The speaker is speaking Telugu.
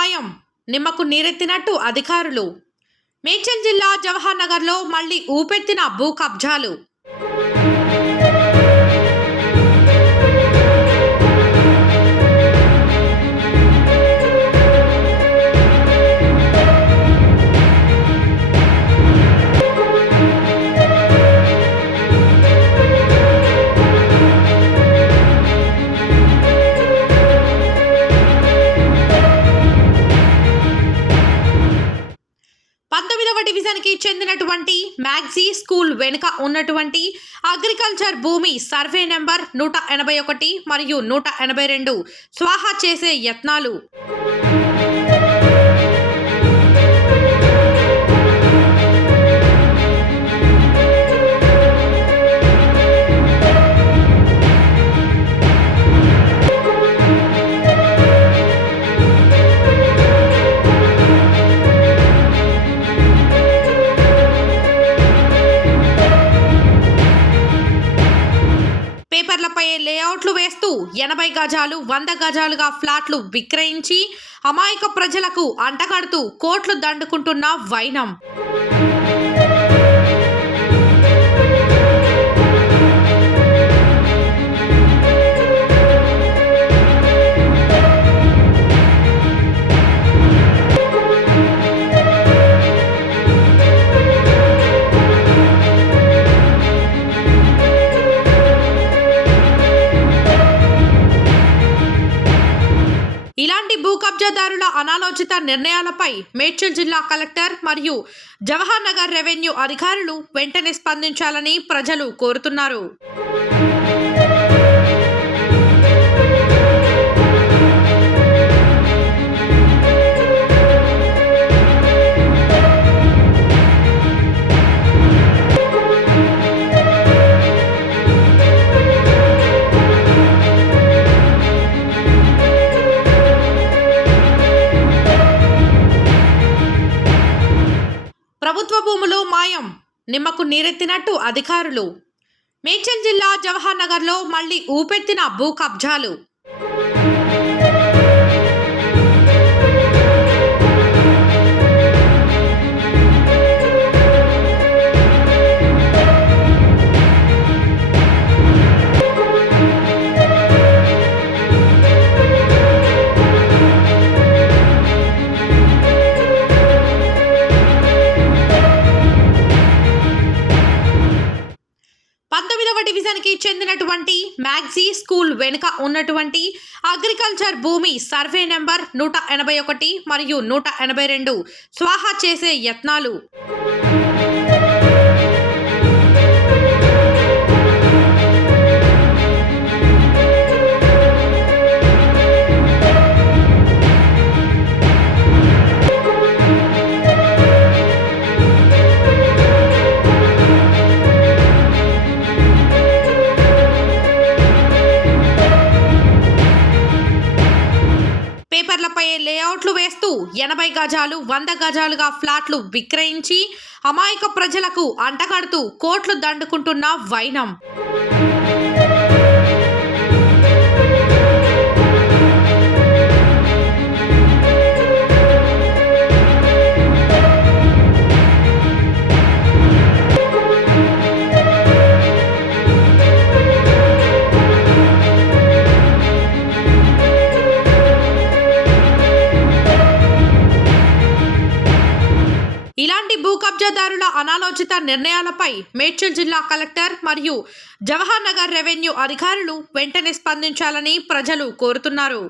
అపాయం నిమ్మకు నీరెత్తినట్టు అధికారులు. మేడ్చల్ జిల్లా జవహర్ నగర్లో మళ్ళీ ఊపెత్తిన భూ కబ్జాలు పంతొమ్మిదవ చెందినటువంటి మ్యాగ్జీ స్కూల్ వెనుక ఉన్నటువంటి అగ్రికల్చర్ భూమి సర్వే నెంబర్ నూట ఎనభై ఒకటి మరియు నూట ఎనభై రెండు స్వాహా చేసే యత్నాలు. పేపర్లపై లేఅవుట్లు వేస్తూ ఎనభై గజాలు వంద గజాలుగా ఫ్లాట్లు విక్రయించి అమాయక ప్రజలకు అంటగడుతూ కోట్లు దండుకుంటున్న వైనం. భూ అనాలోచిత నిర్ణయాలపై మేడ్చల్ జిల్లా కలెక్టర్ మరియు జవహర్ నగర్ రెవెన్యూ అధికారులు వెంటనే స్పందించాలని ప్రజలు కోరుతున్నారు. భూములు మాయం నిమ్మకు నీరెత్తినట్టు అధికారులు. మేడ్చల్ జిల్లా జవహర్ నగర్లో మళ్ళీ ఊపెత్తిన భూ కబ్జాలు చెందినటువంటి మ్యాగ్జీ స్కూల్ వెనుక ఉన్నటువంటి అగ్రికల్చర్ భూమి సర్వే నెంబర్ నూట ఎనభై ఒకటి మరియు నూట ఎనభై రెండు. స్వాహా చేసే యత్నాలు. గజాలు వంద గజాలుగా ఫ్లాట్లు విక్రయించి అమాయక ప్రజలకు అంటగడుతూ కోట్లు దండుకుంటున్న వైనం. లబ్ధిదారుల అనాలోచిత నిర్ణయాలపై మేడ్చల్ జిల్లా కలెక్టర్ మరియు జవహర్ నగర్ రెవెన్యూ అధికారులు వెంటనే స్పందించాలని ప్రజలు కోరుతున్నారు.